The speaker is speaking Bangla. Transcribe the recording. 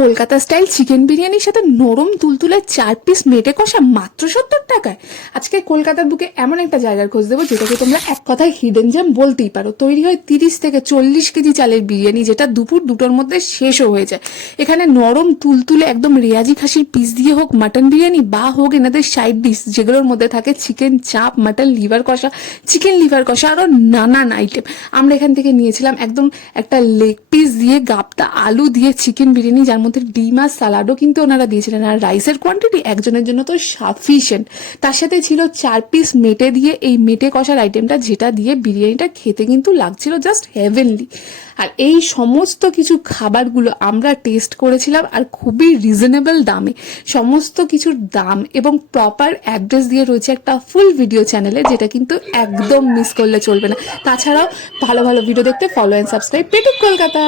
কলকাতা স্টাইল চিকেন বিরিয়ানির সাথে নরম তুলতুলে 4 পিস মেটে কষা মাত্র 70 টাকায়। আজকে কলকাতার বুকে এমন একটা জায়গার খোঁজ দেবো যেটাকে তোমরা এক কথায় হিডেন জেম বলতেই পারো। তৈরি হয় 30 থেকে 40 কেজি চালের বিরিয়ানি, যেটা দুপুর দুটোর মধ্যে শেষও হয়ে যায়। এখানে নরম তুলতুলে একদম রেয়াজি খাসির পিস দিয়ে হোক মাটন বিরিয়ানি, বা হোক এনাদের সাইড ডিশ যেগুলোর মধ্যে থাকে চিকেন চাপ, মাটন লিভার কষা, চিকেন লিভার কষা, আরও নানান আইটেম। আমরা এখান থেকে নিয়েছিলাম একদম একটা লেগ পিস দিয়ে গাপ্তা আলু দিয়ে চিকেন বিরিয়ানি, যার মধ্যে ডিম আর সালাডও কিন্তু ওনারা দিয়েছিলেন। আর রাইসের কোয়ান্টিটি একজনের জন্য তো সাফিসিয়েন্ট। তার সাথে ছিল 4 পিস মেটে দিয়ে এই মেটে কষার আইটেমটা, যেটা দিয়ে বিরিয়ানিটা খেতে কিন্তু লাগছিল জাস্ট হেভেনলি। আর এই সমস্ত কিছু খাবারগুলো আমরা টেস্ট করেছিলাম আর খুবই রিজনেবল দামে। সমস্ত কিছুর দাম এবং প্রপার অ্যাড্রেস দিয়ে রয়েছে একটা ফুল ভিডিও চ্যানেলে, যেটা কিন্তু একদম মিস করলে চলবে না। তাছাড়াও ভালো ভালো ভিডিও দেখতে follow and subscribe Petuk Kolkata.